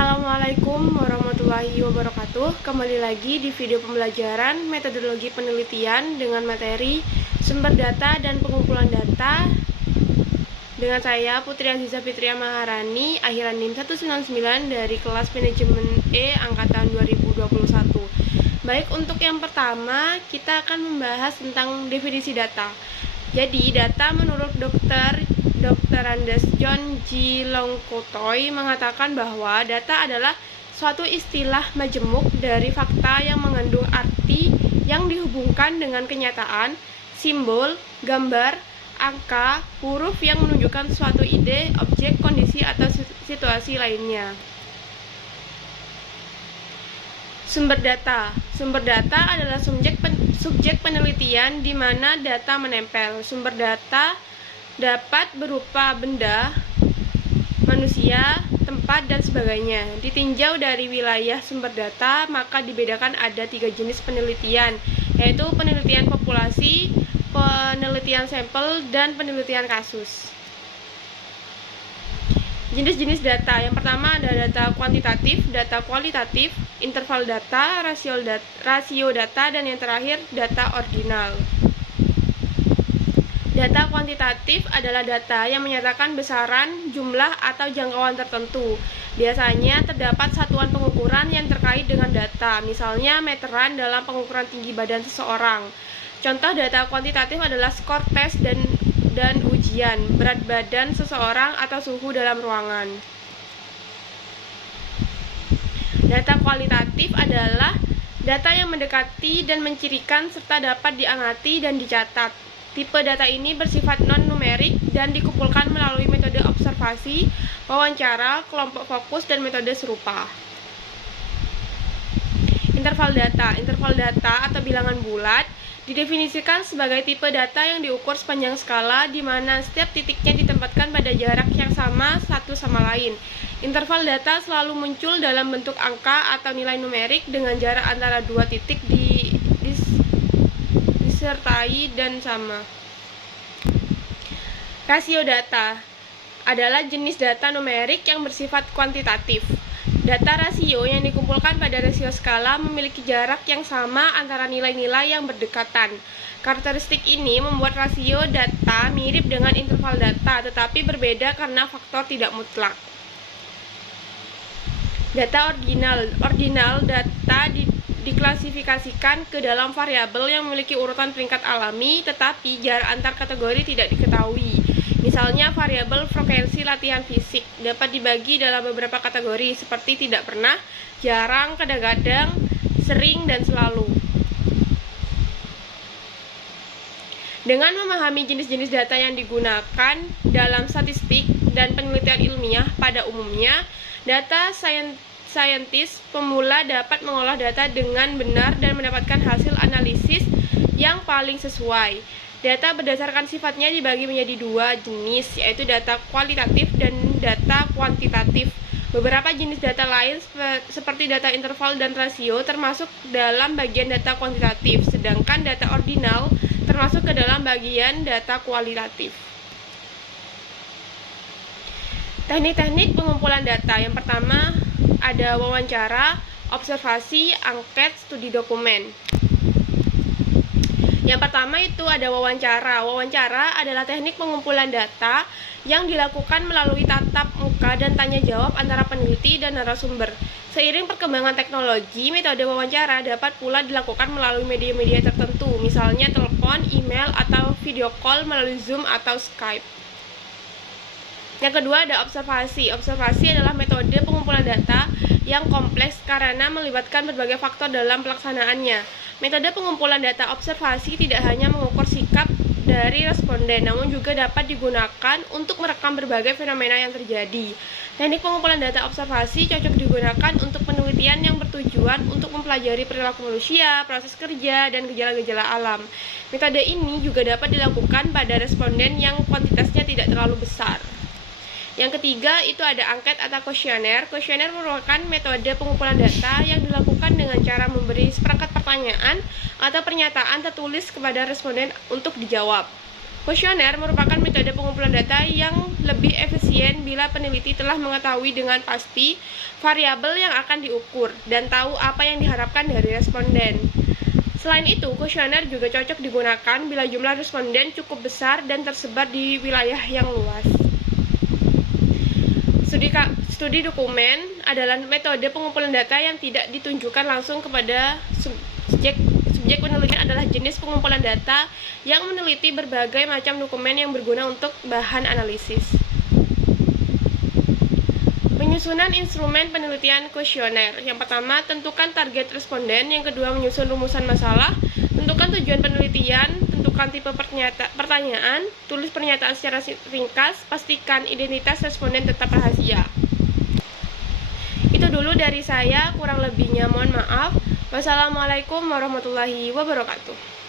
Assalamualaikum warahmatullahi wabarakatuh. Kembali lagi di video pembelajaran metodologi penelitian dengan materi sumber data dan pengumpulan data dengan saya Putri Aziza Fitria Maharani, akhiran NIM 199 dari kelas manajemen E angkatan 2021. Baik, untuk yang pertama kita akan membahas tentang definisi data. Jadi data menurut Dr. Andes John G. Longkotoy mengatakan bahwa data adalah suatu istilah majemuk dari fakta yang mengandung arti yang dihubungkan dengan kenyataan, simbol, gambar, angka, huruf yang menunjukkan suatu ide, objek, kondisi, atau situasi lainnya. Sumber data. Sumber data adalah subjek penelitian di mana data menempel. Sumber data dapat berupa benda, manusia, tempat, dan sebagainya. Ditinjau dari wilayah sumber data, maka dibedakan ada 3 jenis penelitian, yaitu penelitian populasi, penelitian sampel, dan penelitian kasus. Jenis-jenis data. Yang pertama ada data kuantitatif, data kualitatif, interval data, rasio data, dan yang terakhir data ordinal. Data kuantitatif adalah data yang menyatakan besaran, jumlah, atau jangkauan tertentu. Biasanya terdapat satuan pengukuran yang terkait dengan data, misalnya meteran dalam pengukuran tinggi badan seseorang. Contoh data kuantitatif adalah skor tes dan ujian, berat badan seseorang, atau suhu dalam ruangan. Data kualitatif adalah data yang mendekati dan mencirikan serta dapat diamati dan dicatat. Tipe data ini bersifat non-numerik dan dikumpulkan melalui metode observasi, wawancara, kelompok fokus, dan metode serupa. Interval data. Interval data atau bilangan bulat didefinisikan sebagai tipe data yang diukur sepanjang skala di mana setiap titiknya ditempatkan pada jarak yang sama satu sama lain. Interval data selalu muncul dalam bentuk angka atau nilai numerik dengan jarak antara dua titik disertai dan sama. Rasio data adalah jenis data numerik yang bersifat kuantitatif. Data rasio yang dikumpulkan pada rasio skala memiliki jarak yang sama antara nilai-nilai yang berdekatan. Karakteristik ini membuat rasio data mirip dengan interval data, tetapi berbeda karena faktor tidak mutlak. Data ordinal. Ordinal data diklasifikasikan ke dalam variabel yang memiliki urutan peringkat alami, tetapi jarak antar kategori tidak diketahui. Misalnya, variabel frekuensi latihan fisik dapat dibagi dalam beberapa kategori seperti tidak pernah, jarang, kadang-kadang, sering, dan selalu. Dengan memahami jenis-jenis data yang digunakan dalam statistik dan penelitian ilmiah pada umumnya, data saintis pemula dapat mengolah data dengan benar dan mendapatkan hasil analisis yang paling sesuai. Data berdasarkan sifatnya dibagi menjadi 2 jenis, yaitu data kualitatif dan data kuantitatif. Beberapa jenis data lain seperti data interval dan rasio termasuk dalam bagian data kuantitatif, sedangkan data ordinal termasuk ke dalam bagian data kualitatif. Teknik-teknik pengumpulan data. Yang pertama ada wawancara, observasi, angket, studi dokumen. Yang pertama itu ada wawancara. Wawancara adalah teknik pengumpulan data yang dilakukan melalui tatap muka dan tanya jawab antara peneliti dan narasumber. Seiring perkembangan teknologi, metode wawancara dapat pula dilakukan melalui media-media tertentu, misalnya telepon, email, atau video call melalui Zoom atau Skype. Yang kedua ada observasi. Observasi adalah metode pengumpulan data yang kompleks karena melibatkan berbagai faktor dalam pelaksanaannya. Metode pengumpulan data observasi tidak hanya mengukur sikap dari responden, namun juga dapat digunakan untuk merekam berbagai fenomena yang terjadi. Teknik pengumpulan data observasi cocok digunakan untuk penelitian yang bertujuan untuk mempelajari perilaku manusia, proses kerja, dan gejala-gejala alam. Metode ini juga dapat dilakukan pada responden yang kuantitasnya tidak terlalu besar. Yang ketiga itu ada angket atau kuesioner. Kuesioner merupakan metode pengumpulan data yang dilakukan dengan cara memberi seperangkat pertanyaan atau pernyataan tertulis kepada responden untuk dijawab. Kuesioner merupakan metode pengumpulan data yang lebih efisien bila peneliti telah mengetahui dengan pasti variabel yang akan diukur dan tahu apa yang diharapkan dari responden. Selain itu, kuesioner juga cocok digunakan bila jumlah responden cukup besar dan tersebar di wilayah yang luas. Studi dokumen adalah metode pengumpulan data yang tidak ditunjukkan langsung kepada subjek penelitian adalah jenis pengumpulan data yang meneliti berbagai macam dokumen yang berguna untuk bahan analisis. Penyusunan instrumen penelitian kuesioner. Yang pertama, tentukan target responden. Yang kedua, menyusun rumusan masalah. Tentukan tujuan penelitian. Tentukan tipe pertanyaan. Tulis pernyataan secara ringkas. Pastikan identitas responden tetap rahasia. Itu dulu dari saya, kurang lebihnya mohon maaf. Wassalamualaikum warahmatullahi wabarakatuh.